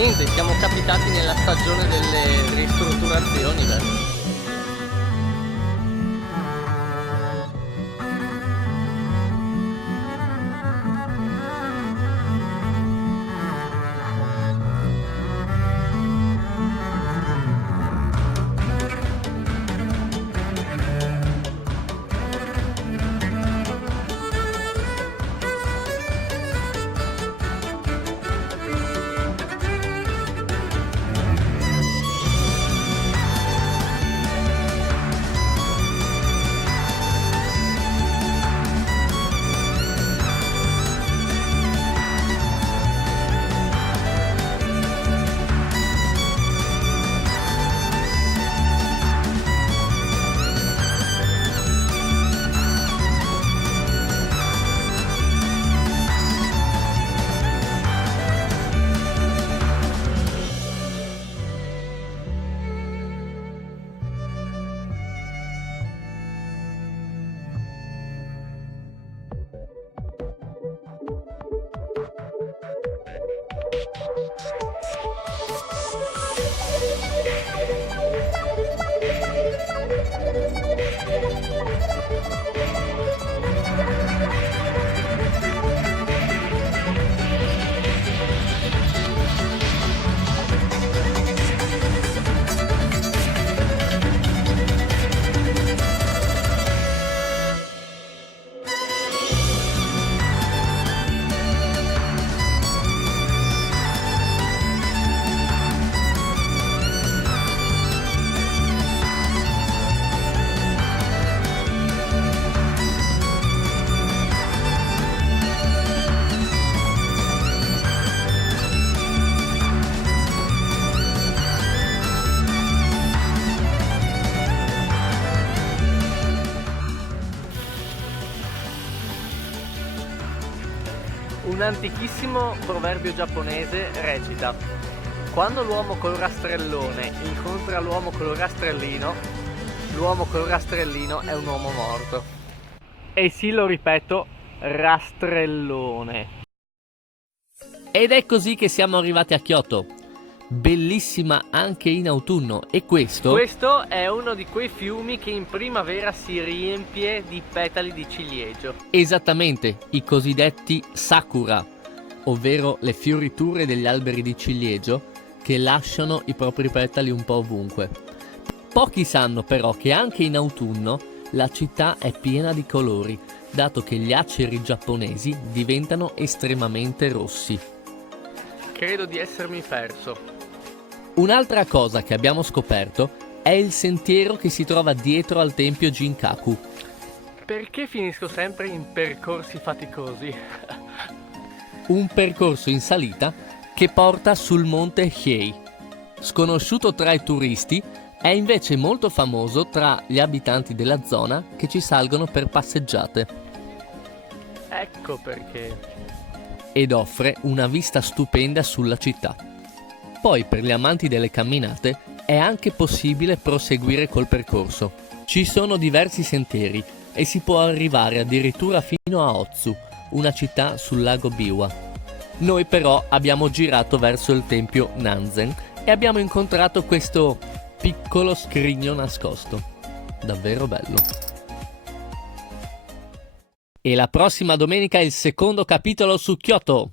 niente, siamo capitati nella stagione delle ristrutturazioni, beh. Un antichissimo proverbio giapponese recita: quando l'uomo col rastrellone incontra l'uomo col rastrellino, l'uomo col rastrellino è un uomo morto. E sì, lo ripeto, rastrellone. Ed è così che siamo arrivati a Kyoto. Bellissima anche in autunno, e questo è uno di quei fiumi che in primavera si riempie di petali di ciliegio. esattamente i cosiddetti sakura, ovvero le fioriture degli alberi di ciliegio che lasciano i propri petali un po' ovunque. Pochi sanno però che anche in autunno la città è piena di colori, dato che gli aceri giapponesi diventano estremamente rossi. Credo di essermi perso. Un'altra cosa che abbiamo scoperto è il sentiero che si trova dietro al tempio Jinkaku. Perché finisco sempre in percorsi faticosi? Un percorso in salita che porta sul monte Hei. Sconosciuto tra i turisti, è invece molto famoso tra gli abitanti della zona che ci salgono per passeggiate. Ecco perché. Ed offre una vista stupenda sulla città. Poi per gli amanti delle camminate è anche possibile proseguire col percorso. Ci sono diversi sentieri e si può arrivare addirittura fino a Otsu, una città sul lago Biwa. Noi però abbiamo girato verso il tempio Nanzen e abbiamo incontrato questo piccolo scrigno nascosto. Davvero bello. E la prossima domenica il secondo capitolo su Kyoto.